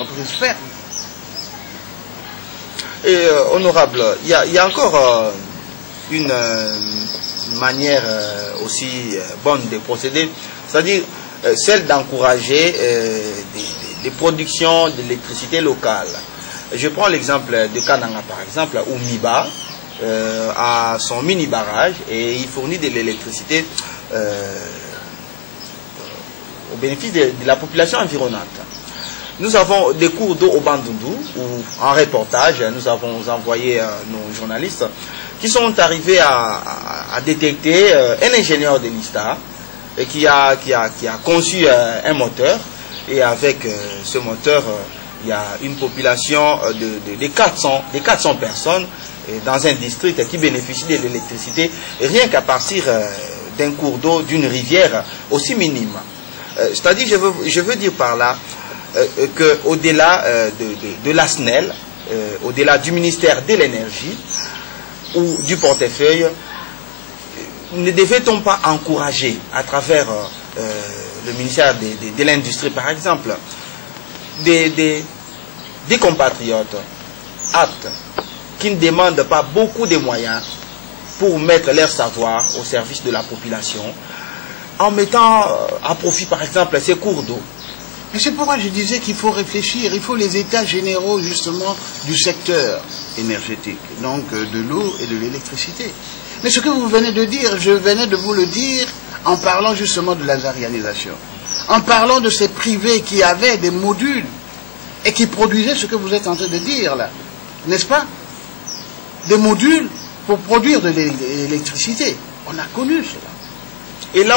entreprise ferme. Et honorable, il y a encore une manière aussi bonne de procéder, c'est-à-dire celle d'encourager des productions d'électricité locale. Je prends l'exemple de Kananga par exemple, où Miba a son mini barrage et il fournit de l'électricité au bénéfice de la population environnante. Nous avons des cours d'eau au Bandundu, où en reportage, nous avons envoyé nos journalistes qui sont arrivés à détecter un ingénieur de l'ISTA qui a conçu un moteur, et avec ce moteur, il y a une population de 400 personnes dans un district qui bénéficie de l'électricité rien qu'à partir d'un cours d'eau, d'une rivière aussi minime. C'est-à-dire, je veux dire par là qu'au-delà de la SNEL, au-delà du ministère de l'énergie ou du portefeuille, ne devait-on pas encourager à travers le ministère de l'Industrie par exemple, des compatriotes aptes qui ne demandent pas beaucoup de moyens pour mettre leur savoir au service de la population, en mettant à profit par exemple ces cours d'eau? Mais c'est pourquoi je disais qu'il faut réfléchir, il faut les états généraux justement du secteur énergétique, donc de l'eau et de l'électricité. Mais ce que vous venez de dire, je venais de vous le dire en parlant justement de l'azarianisation, en parlant de ces privés qui avaient des modules et qui produisaient ce que vous êtes en train de dire là, n'est-ce pas? Des modules pour produire de l'électricité. On a connu cela. Et là,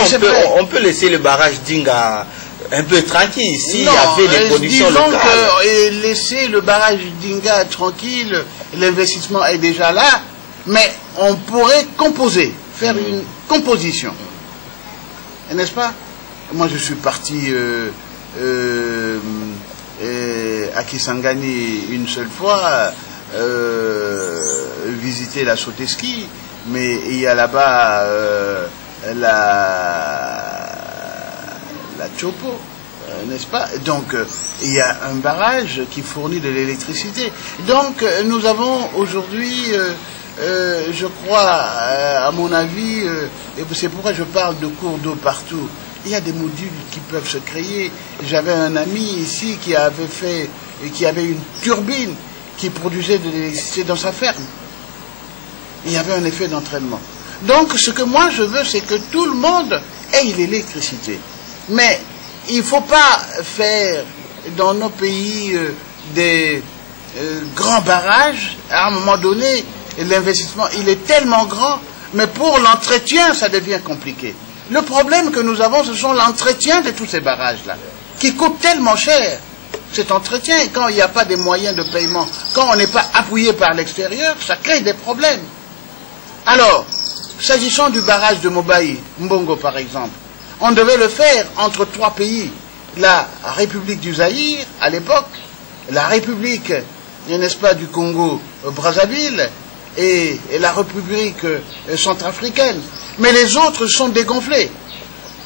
on peut laisser le barrage d'Inga un peu tranquille, s'il y avait des productions locales. Disons que laisser le barrage d'Inga tranquille, l'investissement est déjà là, mais on pourrait composer, faire une composition. N'est-ce pas? Moi, je suis parti à Kisangani une seule fois, visiter la Soteski, mais il y a là-bas la Chopo, n'est-ce pas? Donc, il y a un barrage qui fournit de l'électricité. Donc, nous avons aujourd'hui, je crois, à mon avis, et c'est pourquoi je parle de cours d'eau partout, il y a des modules qui peuvent se créer. J'avais un ami ici qui avait une turbine qui produisait de l'électricité dans sa ferme. Il y avait un effet d'entraînement. Donc, ce que moi je veux, c'est que tout le monde ait l'électricité. Mais il ne faut pas faire dans nos pays des grands barrages. À un moment donné, l'investissement, il est tellement grand, mais pour l'entretien, ça devient compliqué. Le problème que nous avons, ce sont l'entretien de tous ces barrages-là, qui coûtent tellement cher. Cet entretien, quand il n'y a pas de moyens de paiement, quand on n'est pas appuyé par l'extérieur, ça crée des problèmes. Alors, s'agissant du barrage de Mobaï, Mbongo par exemple, on devait le faire entre trois pays. La République du Zaïre, à l'époque, la République, n'est-ce pas, du Congo, Brazzaville, et la République centrafricaine. Mais les autres sont dégonflés.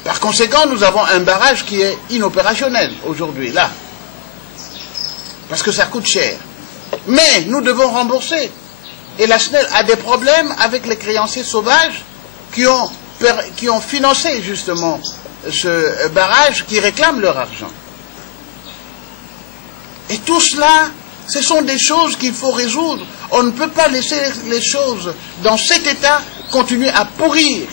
Par conséquent, nous avons un barrage qui est inopérationnel aujourd'hui, là. Parce que ça coûte cher. Mais nous devons rembourser. Et la SNEL a des problèmes avec les créanciers sauvages qui ont financé justement ce barrage, qui réclament leur argent. Et tout cela, ce sont des choses qu'il faut résoudre. On ne peut pas laisser les choses dans cet état continuer à pourrir.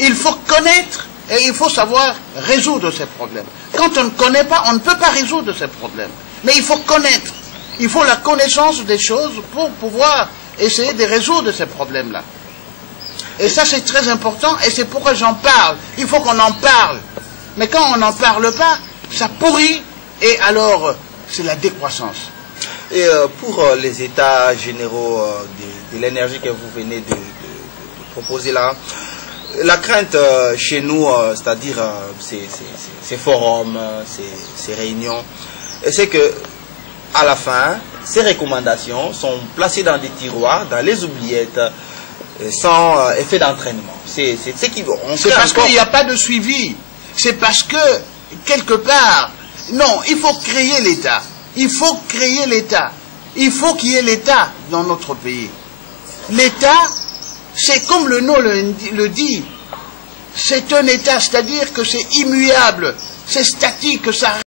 Il faut connaître et il faut savoir résoudre ces problèmes. Quand on ne connaît pas, on ne peut pas résoudre ces problèmes. Mais il faut connaître. Il faut la connaissance des choses pour pouvoir essayer de résoudre ces problèmes-là. Et ça, c'est très important, et c'est pourquoi j'en parle. Il faut qu'on en parle. Mais quand on n'en parle pas, ça pourrit, et alors, c'est la décroissance. Et pour les états généraux de l'énergie que vous venez de proposer là, la crainte chez nous, c'est-à-dire ces forums, ces réunions, c'est que à la fin, ces recommandations sont placées dans des tiroirs, dans les oubliettes, sans effet d'entraînement. C'est parce qu'il n'y a pas de suivi. C'est parce que, quelque part, Non, il faut créer l'État. Il faut créer l'État. Il faut qu'il y ait l'État dans notre pays. L'État, c'est comme le nom le dit, c'est un État, c'est-à-dire que c'est immuable, c'est statique, ça